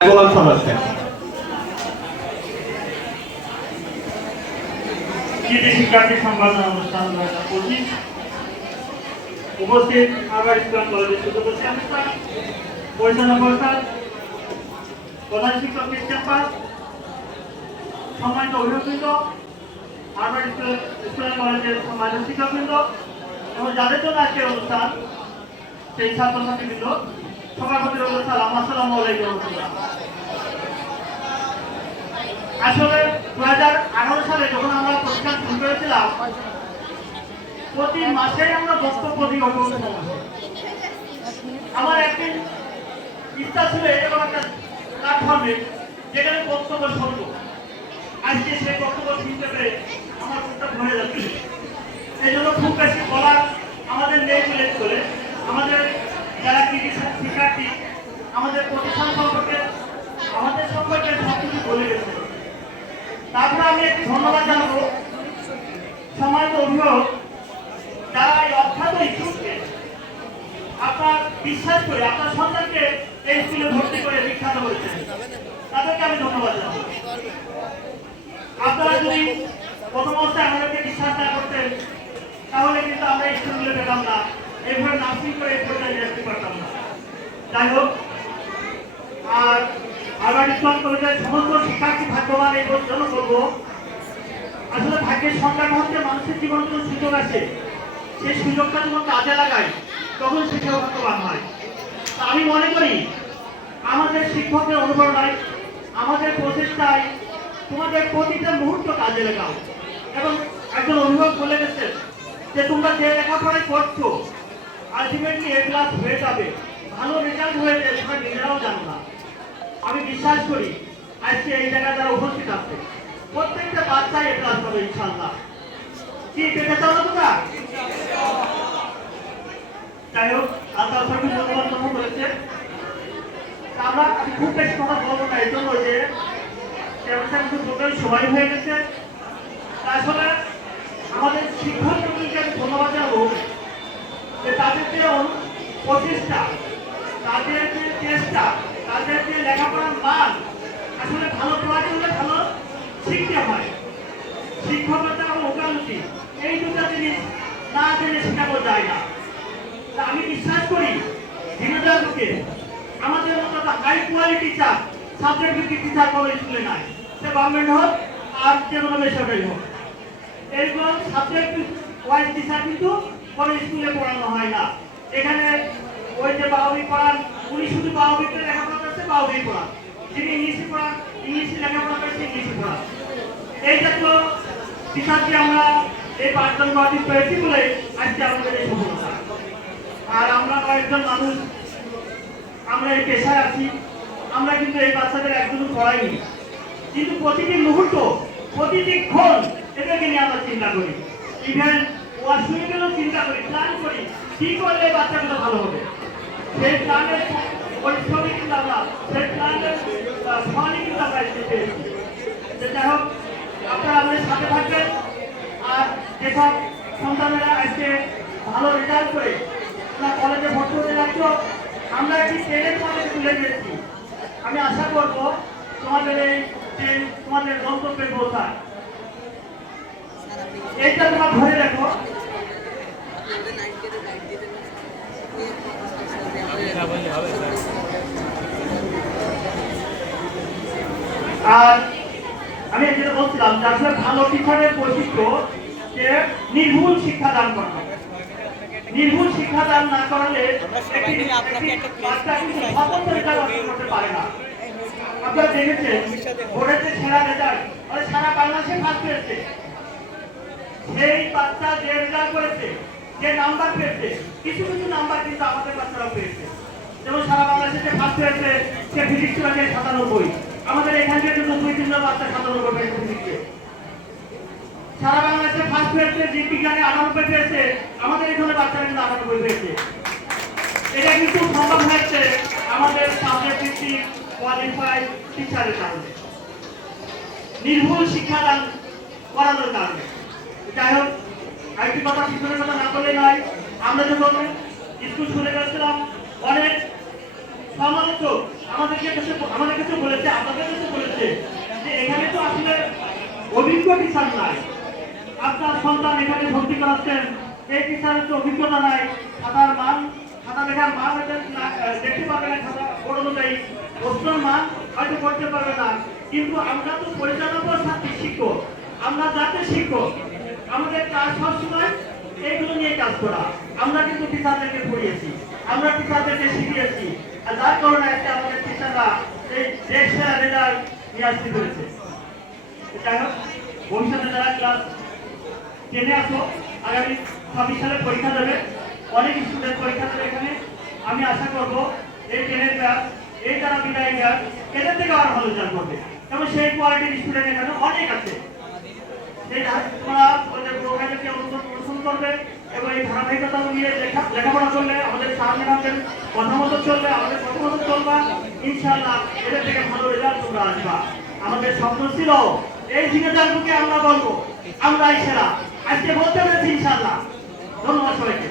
গোলাম সদস্য কৃতি শিক্ষার্থী সংবাদ অনুষ্ঠান দু হাজার কলেজের সুযোগ্য শিক্ষক ক্যাম্পাস এবং যাদের জন্য আজকের অনুষ্ঠান, সেই ছাত্রছাত্রীবৃন্দ সবার প্রতি সালাম আসসালামু আসলে দু হাজার আঠারো সালে যখন আমরা প্রতিষ্ঠান শুরু করেছিলাম, প্রতি মাসে আমরা বক্তব্য দিই আমার একদিন ইচ্ছা ছিল এরকম একটা প্ল্যাটফর্মে যেখানে বক্তব্য শুনব। আজকে সেই বক্তব্য শুনতে পেরে আমার বুকটা ভরে যাচ্ছে। এই জন্য খুব বেশি বলার আমাদের নেই চলে। আমাদের যারা কৃষি শিক্ষার্থী, আমাদের প্রতিষ্ঠান সম্পর্কে, আমাদের সম্পর্কে সব কিছু বলে গেছে। তারপরে আমি একটি ধন্যবাদ জানাব। সম্মানিত অভিভাবক, যারা এই অখ্যাত স্কুলকে আপনার বিশ্বাস করে, আপনার সন্তানকে এই স্কুলে ভর্তি করে বিখ্যাত করেছেন তাদেরকে আমি ধন্যবাদ জানাব। আপনারা যদি প্রথম অবস্থায় আমাদেরকে বিশ্বাস না করতেন, তাহলে কিন্তু আমরা এই স্কুলগুলো পেতাম না। এইভাবে নার্সিং করে পর্যায়ে নিয়ে আসতে পারতাম না। যাই হোক, আর হারবার্ড ইসলাম কলেজের সমস্ত শিক্ষার্থী ভাগ্যবান এই জন্য বলব, আসলে ভাগ্যের সংজ্ঞা হচ্ছে মানুষের জীবনে কোনো সুযোগ আছে সেই সুযোগটা যখন কাজে লাগায়, তখন কেউ ভাগ্যবান হয়। আমি মনে করি, আমাদের শিক্ষকদের অনুপ্রেরণায়, আমাদের প্রচেষ্টায় তোমাদের প্রতিটা মুহূর্ত কাজে লাগাও। এবং একজন অভিভাবক বলে গেছেন যে, তোমরা যে লেখাপড়াই করছ আলটিমেটলি এ ক্লাস হয়ে যাবে ভালো রেজাল্ট হয়েছে তোমরা নিজেরাও জানো না। আমি বিশ্বাস করি, আজকে এই জায়গায় যারা উপস্থিত আছে, প্রত্যেকটা বাচ্চা এ ক্লাস পাবে ইনশাল্লাহ কি পেতে চাও তোমরা? যাই হোক, আল্লাহ সরকার ধন্যবাদ করেছে তা আমরা আমি খুব বেশি কথা বলব না, এই জন্য যে ব্যবসা টোটাল সময় হয়ে গেছে। আসলে আমাদের শিক্ষক কর্মীকে আমি ধন্যবাদ জানাব যে প্রচেষ্টা তাদের যে চেষ্টা তাদের যে লেখাপড়ার মান, আসলে ভালো পড়াতে হলে ভালো শিখতে হয়। শিক্ষকতা এবং ওকালতি এই দুটো জিনিস না জেনে শেখানো যায় না। আমি বিশ্বাস করি দিনদার আমাদের মতো হাই কোয়ালিটি টিচার সাবজেক্ট ভিত্তিক টিচার কোনো স্কুলে নাই। সে গভর্নমেন্ট হোক, আর যে কোনো বেসরকারি হোক। এরকম সাবজেক্ট ওয়াইজ টিচার কিন্তু কোনো স্কুলে পড়ানো হয় না। এখানে ওই যে বাউবি পড়ান উনি শুধু বাউবিতে লেখাপড়া করছে, বাউবি পড়ান যিনি ইংলিশে পড়ান, ইংলিশে লেখাপড়া করছে ইংলিশে পড়ান। এই জাতীয় টিচারকে আমরা এই পাঁচজন বাদী পেয়েছি বলে আজকে আমাদের এই সফলতা। আর আমরা কয়েকজন মানুষ, আমরা এই পেশায় আছি, আমরা কিন্তু এই বাচ্চাদের একদমই পড়াইনি। কিন্তু প্রতিটি মুহূর্ত, প্রতিটি ক্ষণ এদেরকে নিয়ে আমরা চিন্তা করি। ইভেন ওয়াশরুমে গেলেও চিন্তা করি প্ল্যান করি। কি করলে বাচ্চাগুলো ভালো হবে? সেই প্ল্যানের পরিশ্রমী কিন্তু আমরা সেই প্ল্যানের সমানই কিন্তু আমরা যে যাই হোক, আপনারা আমাদের সাথে থাকবেন। আর যেসব সন্তানেরা আজকে ভালো রেজাল্ট করে না কলেজে ভর্তি হতে যাচ্ছ, আমরা একটি ট্রেনের কলেজে তুলে দিয়েছি। আমি আশা করব তোমাদের এই ট্রেন তোমাদের গন্তব্যে পৌঁছায়। এইটা তোমরা ধরে রাখো। আর আমি যেটা বলছিলাম যে আসলে ভালো টিচারের বৈশিষ্ট্য যে নির্ভুল শিক্ষা দান করা নির্ভুল শিক্ষা দান না করলে আপনারা দেখেছেন, বোর্ডের সেরা রেজাল্ট মানে সারা বাংলাদেশে ফার্স্ট হয়েছে। সেই বাচ্চা যে রেজাল্ট করেছে। যে নাম্বার পেয়েছে, কিছু কিছু নাম্বার কিন্তু আমাদের বাচ্চারাও পেয়েছে। যেমন সারা বাংলাদেশে যে ফার্স্ট হয়েছে সে ফিজিক্স পেয়েছে সাতানব্বই। আমাদের এখানকার কিন্তু দুই তিনজন বাচ্চা সাতানব্বই পেয়েছে ফিজিক্সে। সারা বাংলাদেশে ফার্স্ট হয়েছে যে বিজ্ঞানে আটানব্বই পেয়েছে, আমাদের এখানে বাচ্চারা কিন্তু আটানব্বই পেয়েছে। এটা কিন্তু সম্ভব হয়েছে আমাদের সাবজেক্ট ভিত্তিক কোয়ালিফাইড টিচারের কারণে। নির্ভুল শিক্ষাদান করানোর কারণে। যাই হোক আরেকটি কথা পিছনের কথা না বললে নয়। আমরা যখন স্কুল শুরু করেছিলাম অনেক সমালোচক আমাদেরকে কাছে আমাদের কাছে বলেছে, আপনাদের কাছে বলেছে যে এখানে তো আসলে অভিজ্ঞ টিচার নাই। আপনার সন্তান এখানে ভর্তি করাচ্ছেন, এই টিচারের তো অভিজ্ঞতা নাই। খাতার মান খাতা লেখার মান দেখতে পারবে না খাতা বড় অনুযায়ী। প্রশ্নের মান হয়তো করতে পারবে না। কিন্তু আমরা তো পরিচালনা ছাত্রী, শিক্ষক। আমরা যাতে শিক্ষক আমাদের কাজ সবসময় এইগুলো নিয়ে কাজ করা। আমরা কিন্তু টিচারদেরকে পড়িয়েছি, আমরা টিচারদেরকে শিখিয়েছি। আর যার কারণে একটা আমাদের টিচাররা এই দেশ সেরা রেজাল্ট নিয়ে আসতে পেরেছে। ভবিষ্যতে যারা ক্লাস টেনে আসো, আগামী ছাব্বিশ সালে পরীক্ষা দেবে। অনেক স্টুডেন্ট পরীক্ষা দেবে এখানে। আমি আশা করব এই টেনের ব্যাস এই যারা বিদায় ব্যাস এদের থেকে আরও ভালো রেজাল্ট করবে। এবং সেই কোয়ালিটির স্টুডেন্ট এখানে অনেক আছে। সেই তোমরা করবে এবং এই ধারাবাহিকতা নিয়ে লেখাপড়া করলে আমাদের স্যার ম্যাডামদের কথা মতো চলবে, আমাদের কথা মতো চলবা। ইনশাআল্লাহ এদের থেকে ভালো রেজাল্ট তোমরা আসবা। আমাদের স্বপ্ন ছিল, এই জিজ্ঞাসার বুকে আমরা বলব, আমরাই সেরা। আজকে বলতে পেরেছি ইনশাল্লাহ ধন্যবাদ সবাইকে।